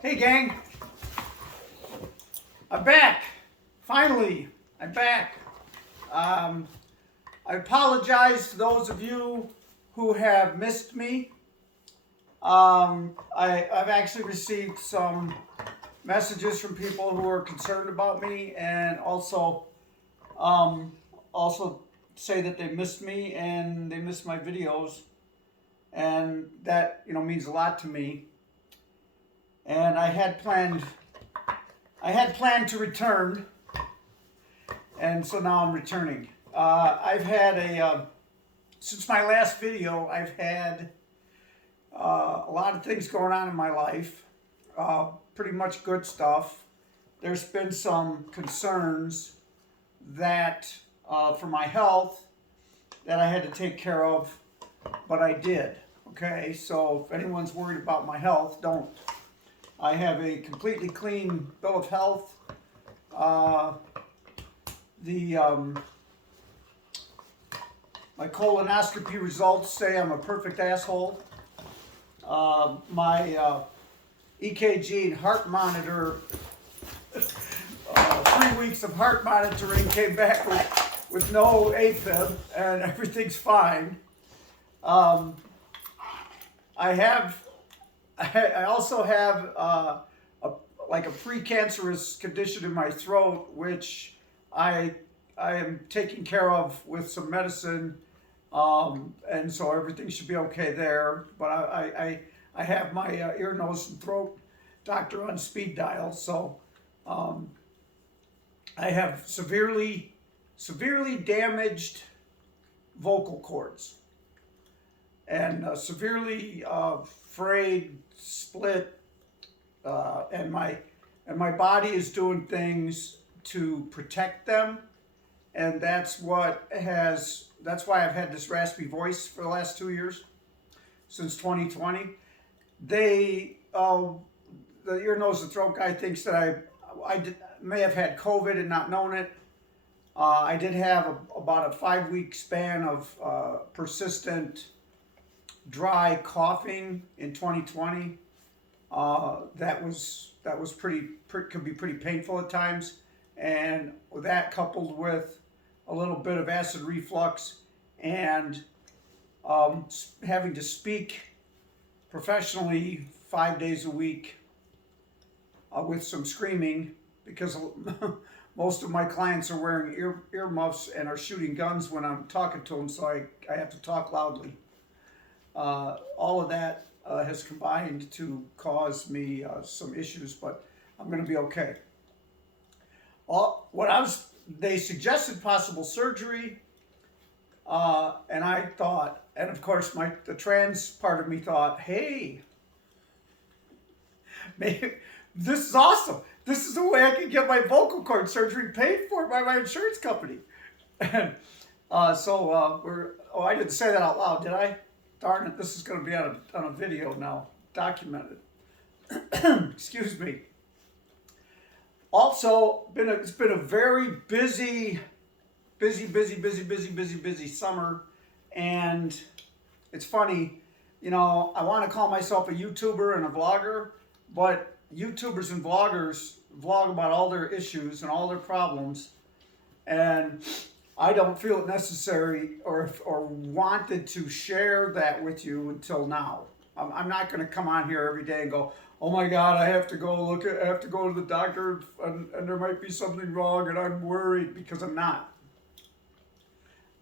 Hey gang, I'm back. Finally, I'm back. I apologize to those of you who have missed me. I've actually received some messages from people who are concerned about me, and um, also say that they missed me and they missed my videos, and that means a lot to me. And I had planned to return, and so now I'm returning. I've had since my last video, I've had a lot of things going on in my life, pretty much good stuff. There's been some concerns that for my health that I had to take care of, but I did. Okay, so if anyone's worried about my health, don't. I have a completely clean bill of health. My colonoscopy results say I'm a perfect asshole. My EKG and heart monitor, 3 weeks of heart monitoring came back with no AFib, and everything's fine. I also have a precancerous condition in my throat, which I am taking care of with some medicine, and so everything should be okay there. But I have my ear, nose, and throat doctor on speed dial, so I have severely damaged vocal cords and severely frayed, split, and my body is doing things to protect them, and that's why I've had this raspy voice for the last 2 years, since 2020. The ear, nose, and throat guy thinks that I may have had COVID and not known it. I did have about a 5-week span of persistent dry coughing in 2020. That was could be pretty painful at times, and that coupled with a little bit of acid reflux and having to speak professionally 5 days a week with some screaming, because most of my clients are wearing earmuffs and are shooting guns when I'm talking to them, so I have to talk loudly. All of that has combined to cause me some issues, but I'm going to be okay. They suggested possible surgery, and I thought, and of course the trans part of me thought, hey, maybe this is awesome. This is the way I can get my vocal cord surgery paid for by my insurance company. And I didn't say that out loud, did I? Darn it, this is going to be on a video now, documented. Excuse me. Also, it's been a very busy summer, and it's funny, I want to call myself a YouTuber and a vlogger, but YouTubers and vloggers vlog about all their issues and all their problems, and I don't feel it necessary or wanted to share that with you until now. I'm not going to come on here every day and go, oh my God, I have to go to the doctor and there might be something wrong and I'm worried, because I'm not.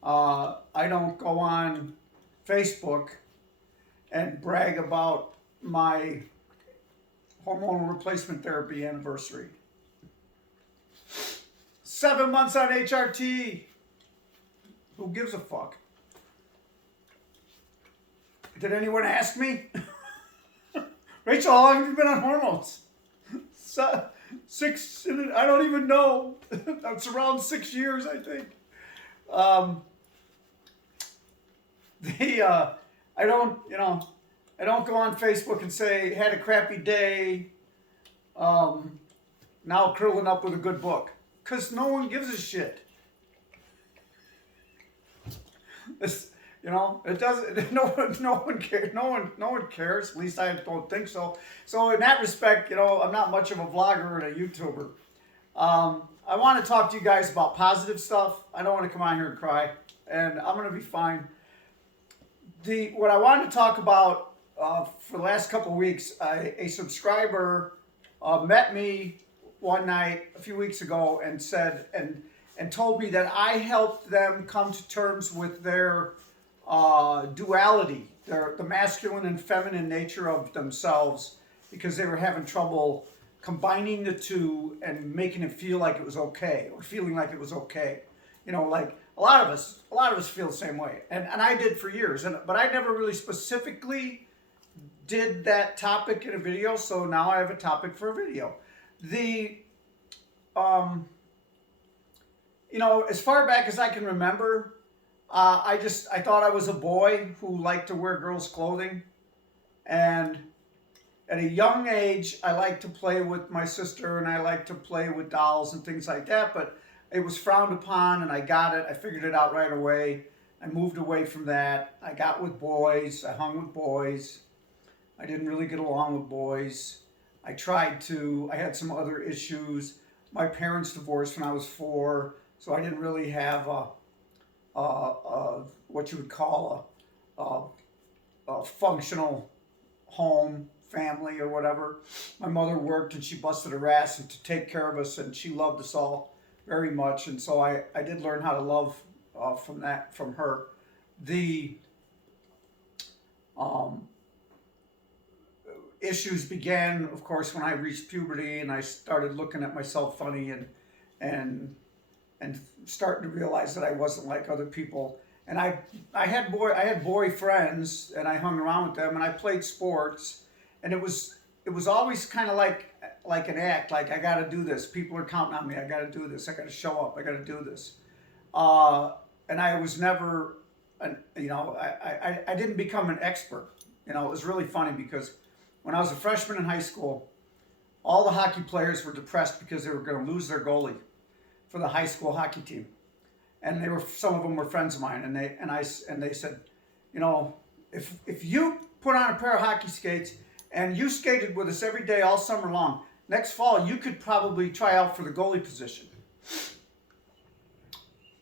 I don't go on Facebook and brag about my hormonal replacement therapy anniversary. 7 months on HRT. Who gives a fuck? Did anyone ask me? Rachel, how long have you been on hormones? 6, I don't even know. That's around 6 years, I think. I don't go on Facebook and say, had a crappy day, now curling up with a good book. Because no one gives a shit. You know, it doesn't. No one cares. No one cares. At least I don't think so. So in that respect, you know, I'm not much of a vlogger and a YouTuber. I want to talk to you guys about positive stuff. I don't want to come on here and cry, and I'm going to be fine. What I wanted to talk about for the last couple of weeks, a subscriber met me one night a few weeks ago and said and told me that I helped them come to terms with their duality, the masculine and feminine nature of themselves, because they were having trouble combining the two and making it feel like it was okay, or feeling like it was okay. You know, like a lot of us feel the same way, and I did for years, but I never really specifically did that topic in a video. So now I have a topic for a video. You know, as far back as I can remember, I thought I was a boy who liked to wear girls' clothing, and at a young age, I liked to play with my sister, and I liked to play with dolls and things like that, but it was frowned upon, and I got it. I figured it out right away. I moved away from that. I got with boys. I hung with boys. I didn't really get along with boys. I had some other issues. My parents divorced when I was 4, so I didn't really have what you would call a functional home, family, or whatever. My mother worked, and she busted her ass to take care of us, and she loved us all very much, and so I did learn how to love from her. The issues began, of course, when I reached puberty, and I started looking at myself funny and starting to realize that I wasn't like other people. And I had boy friends, and I hung around with them, and I played sports, and it was always kind of like an act, like I got to do this. People are counting on me. I got to do this. I got to show up. I got to do this. And I was never, you know, I didn't become an expert. You know, it was really funny because when I was a freshman in high school, all the hockey players were depressed because they were going to lose their goalie for the high school hockey team. And some of them were friends of mine, and they said, you know, if you put on a pair of hockey skates and you skated with us every day all summer long, next fall you could probably try out for the goalie position.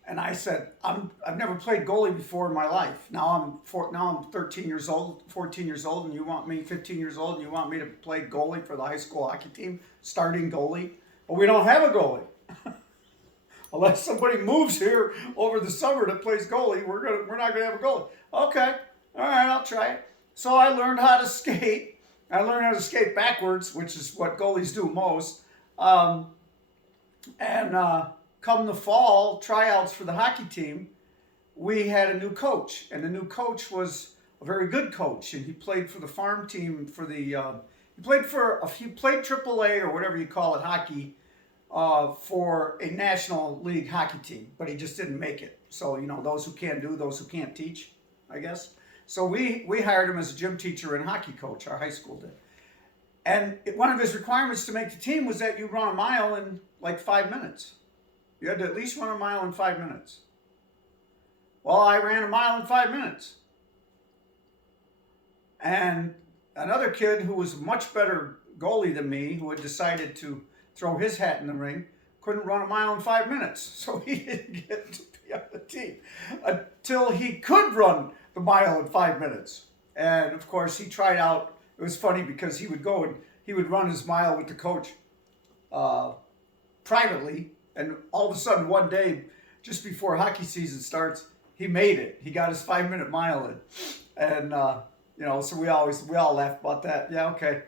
And I said, I've never played goalie before in my life. Now I'm 13 years old, 14 years old, and you want me 15 years old, and you want me to play goalie for the high school hockey team, starting goalie? But we don't have a goalie. Unless somebody moves here over the summer that plays goalie, we're not gonna have a goalie. Okay, all right, I'll try it. So I learned how to skate. I learned how to skate backwards, which is what goalies do most. Come the fall tryouts for the hockey team, we had a new coach, and the new coach was a very good coach, and he played for the farm team for the he played AAA or whatever you call it, hockey, for a National League hockey team, but he just didn't make it. So, you know, those who can do, those who can't teach, I guess. So we hired him as a gym teacher and hockey coach, our high school did. And one of his requirements to make the team was that you run a mile in like 5 minutes. You had to at least run a mile in 5 minutes. Well, I ran a mile in 5 minutes. And another kid who was a much better goalie than me, who had decided to throw his hat in the ring, couldn't run a mile in 5 minutes. So he didn't get to be on the team until he could run the mile in 5 minutes. And of course, he tried out. It was funny because he would go and he would run his mile with the coach privately. And all of a sudden, one day, just before hockey season starts, he made it. He got his 5 minute mile in. And, you know, so we all laugh about that. Yeah, okay,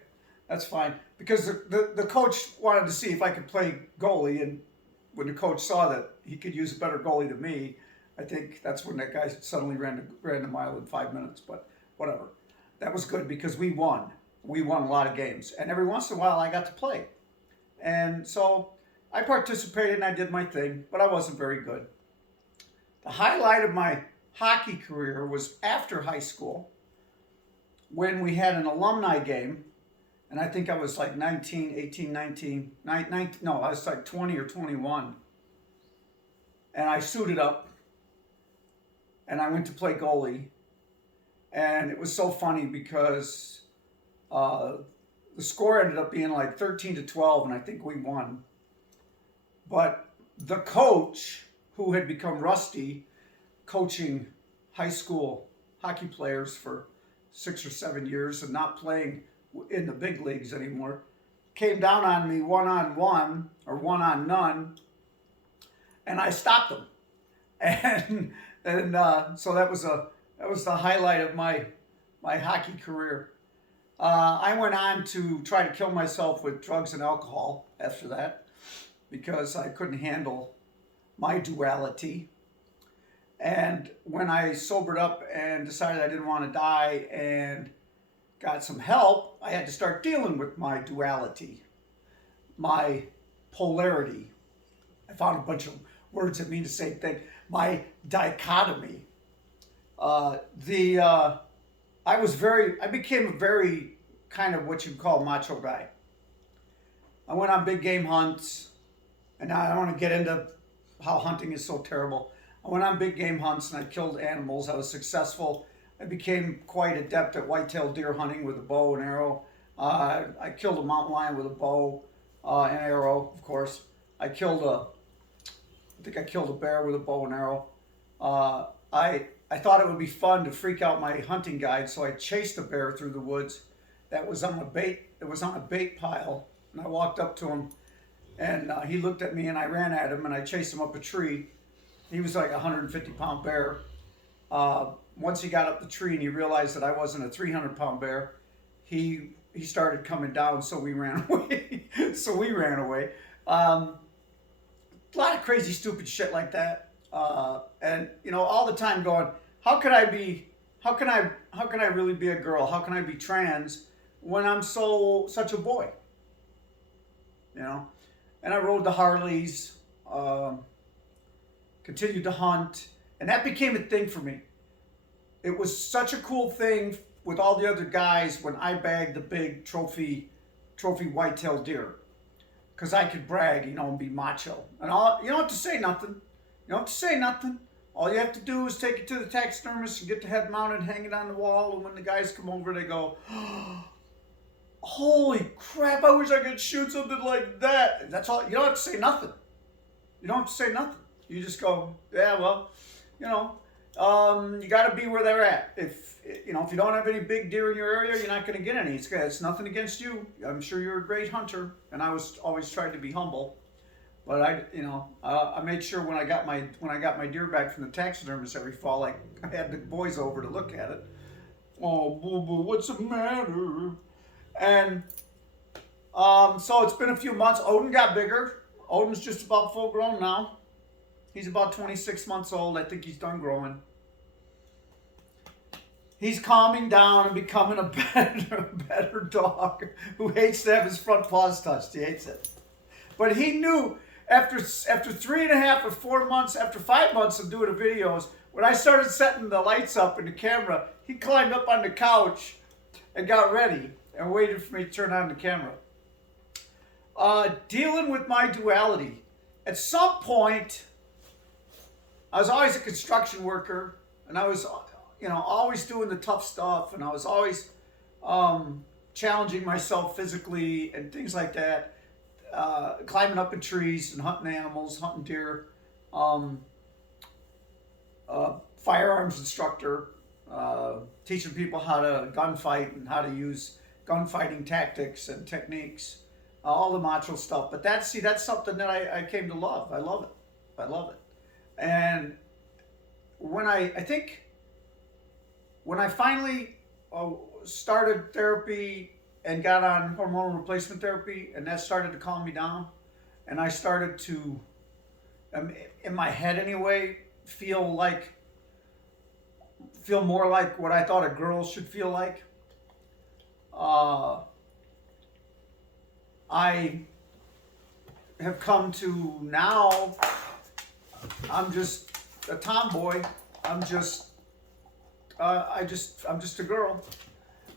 that's fine. Because the coach wanted to see if I could play goalie. And when the coach saw that he could use a better goalie than me, I think that's when that guy suddenly ran the mile in 5 minutes. But whatever. That was good because we won. We won a lot of games. And every once in a while, I got to play. And so I participated and I did my thing, but I wasn't very good. The highlight of my hockey career was after high school when we had an alumni game, and I think I was like 19, no, I was like 20 or 21. And I suited up and I went to play goalie. And it was so funny because the score ended up being like 13-12, and I think we won. But the coach, who had become rusty coaching high school hockey players for 6 or 7 years and not playing in the big leagues anymore, came down on me one-on-one or one-on-none, and I stopped him. So that was the highlight of my hockey career. I went on to try to kill myself with drugs and alcohol after that because I couldn't handle my duality. And when I sobered up and decided I didn't want to die and got some help, I had to start dealing with my duality, my polarity. I found a bunch of words that mean the same thing. My dichotomy. I became a very kind of what you'd call macho guy. I went on big game hunts, and now I don't want to get into how hunting is so terrible. I went on big game hunts and I killed animals. I was successful. I became quite adept at whitetail deer hunting with a bow and arrow. I killed a mountain lion with a bow and arrow, of course. I think I killed a bear with a bow and arrow. I thought it would be fun to freak out my hunting guide, so I chased a bear through the woods that was on a bait pile. And I walked up to him, and he looked at me, and I ran at him, and I chased him up a tree. He was like a 150-pound bear. Once he got up the tree and he realized that I wasn't a 300-pound bear, he started coming down, so we ran away. A lot of crazy, stupid shit like that. And all the time going, how can I really be a girl? How can I be trans when I'm such a boy? And I rode the Harleys, continued to hunt, and that became a thing for me. It was such a cool thing with all the other guys when I bagged the big trophy whitetail deer, because I could brag, and be macho. And you don't have to say nothing. You don't have to say nothing. All you have to do is take it to the taxidermist and get the head mounted, hang it on the wall, and when the guys come over, they go, oh, holy crap, I wish I could shoot something like that. And that's all. You don't have to say nothing. You don't have to say nothing. You just go, yeah, well, you got to be where they're at. If you don't have any big deer in your area, you're not going to get any. It's nothing against you. I'm sure you're a great hunter, and I was always trying to be humble. But I made sure when I got my deer back from the taxidermist every fall, I had the boys over to look at it. Oh, boo boo, what's the matter? And so it's been a few months. Odin got bigger. Odin's just about full grown now. He's about 26 months old. I think he's done growing. He's calming down and becoming a better dog who hates to have his front paws touched. He hates it. But he knew after 3.5 or 4 months, after 5 months of doing the videos, when I started setting the lights up and the camera, he climbed up on the couch and got ready and waited for me to turn on the camera. Dealing with my duality. At some point, I was always a construction worker, and I was, always doing the tough stuff, and I was always challenging myself physically and things like that. Climbing up in trees and hunting animals, hunting deer, firearms instructor, teaching people how to gunfight and how to use gunfighting tactics and techniques, all the macho stuff. But that's something that I came to love. I love it. And when I finally started therapy and got on hormonal replacement therapy, and that started to calm me down, and I started to, in my head anyway, feel more like what I thought a girl should feel like. I have come to now, I'm just a tomboy. I'm just a girl.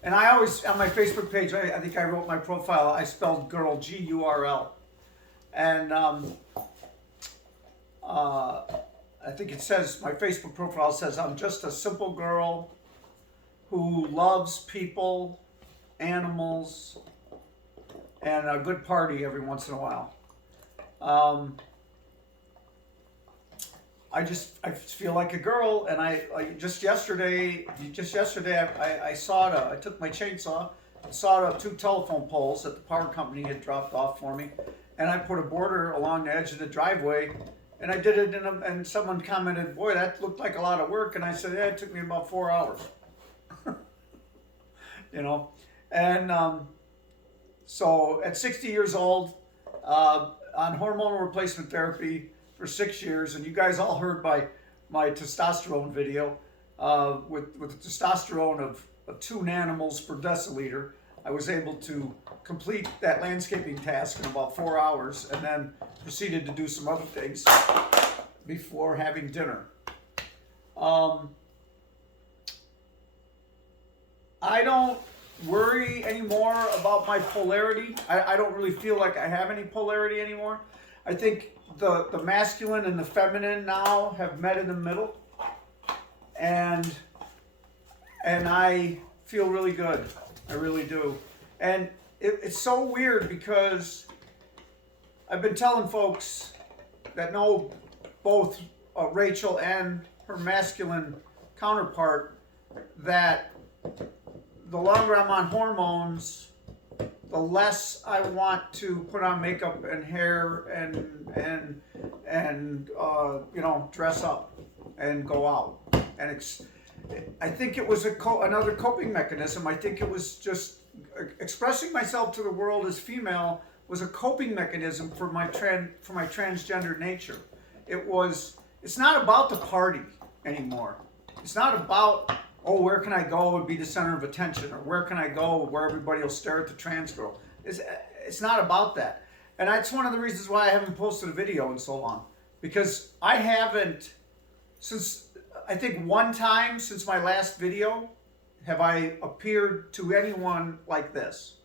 And I always, on my Facebook page, I think I wrote my profile, I spelled girl, G-U-R-L. And I think it says, my Facebook profile says, I'm just a simple girl who loves people, animals, and a good party every once in a while. I feel like a girl, and I just yesterday I sawed I took my chainsaw, sawed up 2 telephone poles that the power company had dropped off for me, and I put a border along the edge of the driveway, and I did it and someone commented, boy, that looked like a lot of work, and I said, yeah, it took me about 4 hours. You know, and so at 60 years old, on hormonal replacement therapy for 6 years, and you guys all heard my testosterone video, with the testosterone of 2 nanomals per deciliter, I was able to complete that landscaping task in about 4 hours, and then proceeded to do some other things before having dinner. I don't worry anymore about my polarity. I don't really feel like I have any polarity anymore. I think the masculine and the feminine now have met in the middle, and I feel really good. I really do. And it's so weird because I've been telling folks that know both Rachel and her masculine counterpart that the longer I'm on hormones, the less I want to put on makeup and hair and you know, dress up and go out. And I think it was another coping mechanism. I think it was just expressing myself to the world as female was a coping mechanism for my transgender nature. It's not about the party anymore. It's not about, oh, where can I go and be the center of attention, or where can I go where everybody will stare at the trans girl. It's not about that. And that's one of the reasons why I haven't posted a video in so long. Because I haven't, since, I think one time since my last video, have I appeared to anyone like this.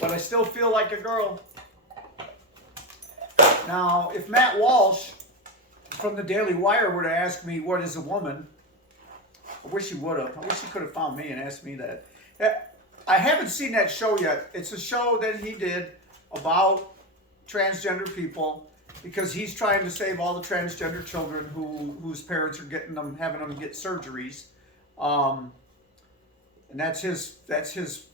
But I still feel like a girl. Now, if Matt Walsh from the Daily Wire were to ask me what is a woman, I wish he would have. I wish he could have found me and asked me that. I haven't seen that show yet. It's a show that he did about transgender people because he's trying to save all the transgender children whose parents are having them get surgeries, and that's his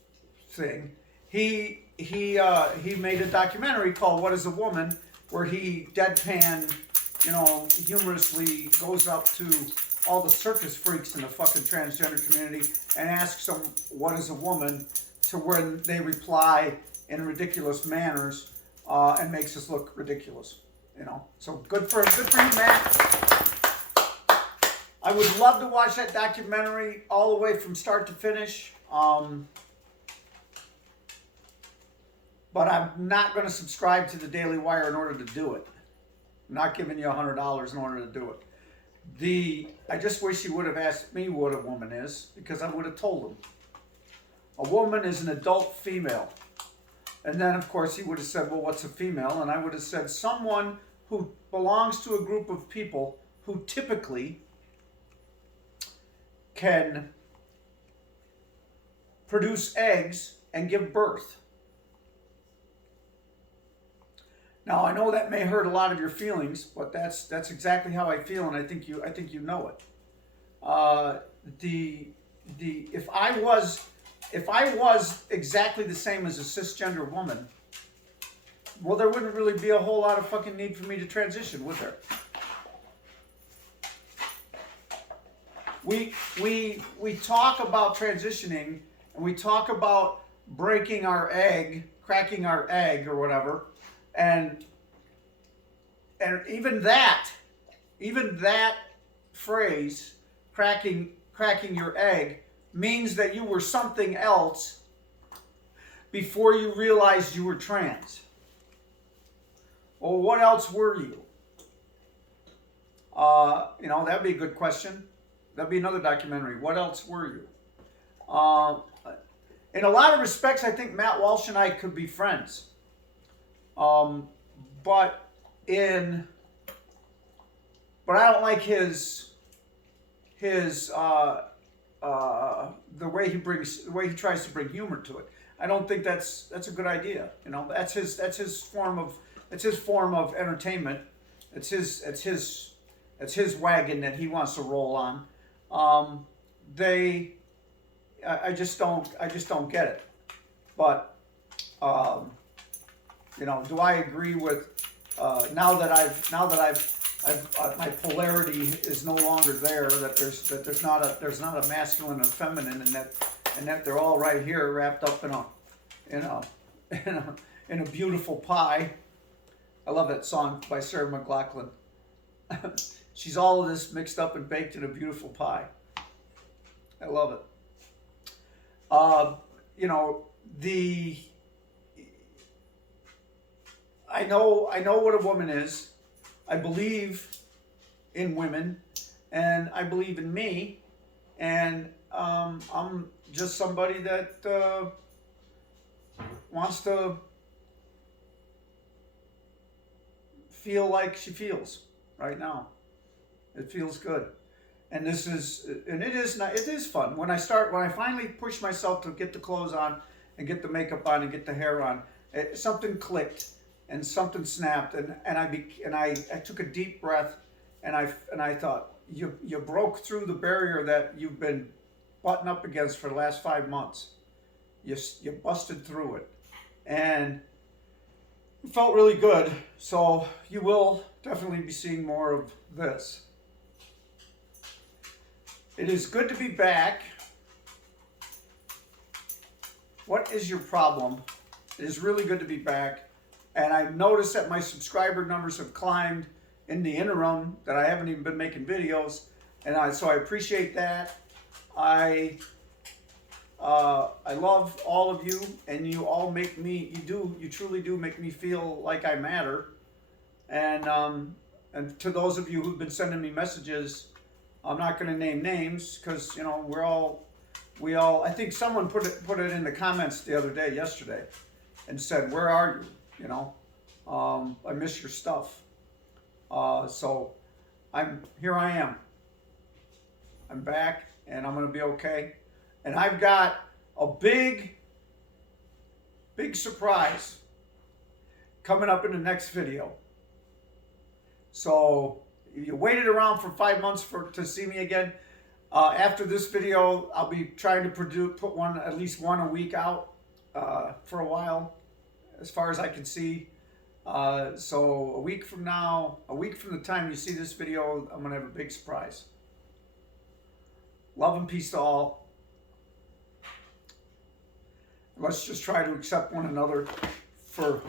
thing. He made a documentary called "What Is a Woman," where he deadpan, you know, humorously goes up to all the circus freaks in the fucking transgender community and asks them, what is a woman, to when they reply in ridiculous manners, and makes us look ridiculous, you know. So good for you, Matt. I would love to watch that documentary all the way from start to finish, but I'm not going to subscribe to the Daily Wire in order to do it. I'm not giving you $100 in order to do it. I just wish he would have asked me what a woman is, because I would have told him. A woman is an adult female. And then, of course, he would have said, well, what's a female? And I would have said, someone who belongs to a group of people who typically can produce eggs and give birth. Now, I know that may hurt a lot of your feelings, but that's exactly how I feel, and I think you know it. If I was exactly the same as a cisgender woman, well, there wouldn't really be a whole lot of fucking need for me to transition, would there? We talk about transitioning, and we talk about breaking our egg, cracking our egg, or whatever. And even that phrase, cracking your egg, means that you were something else before you realized you were trans. Well, what else were you? You know, that'd be a good question. That'd be another documentary. What else were you? In a lot of respects, I think Matt Walsh and I could be friends. But in, but I don't like his the way he tries to bring humor to it. I don't think that's a good idea. You know, that's his form of entertainment. It's his wagon that he wants to roll on. I just don't get it. But you know, do I agree with now that my polarity is no longer there, that there's not a masculine and feminine, and that they're all right here wrapped up in a beautiful pie. I love that song by Sarah McLachlan. She's all of this mixed up and baked in a beautiful pie. I love it. You know, I know what a woman is. I believe in women, and I believe in me, and I'm just somebody that wants to feel like she feels right now. It feels good. And it is fun. When I finally push myself to get the clothes on and get the makeup on and get the hair on, something clicked and something snapped, and I took a deep breath, and I thought, you broke through the barrier that you've been butting up against for the last 5 months. You busted through it, and it felt really good. So you will definitely be seeing more of this. It is good to be back. What is your problem? It is really good to be back. And I've noticed that my subscriber numbers have climbed in the interim, that I haven't even been making videos. And so I appreciate that. I love all of you, and you all make me, you truly do make me feel like I matter. And to those of you who've been sending me messages, I'm not going to name names, because, you know, we all, I think someone put it in the comments the other day, yesterday, and said, where are you? You know, I miss your stuff. So here I am. I'm back, and I'm going to be okay. And I've got a big surprise coming up in the next video. So if you waited around for 5 months to see me again, after this video, I'll be trying to put at least one a week out for a while, as far as I can see. So a week from now, a week from the time you see this video, I'm going to have a big surprise. Love and peace to all. Let's just try to accept one another for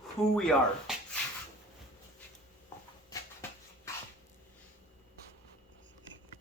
who we are.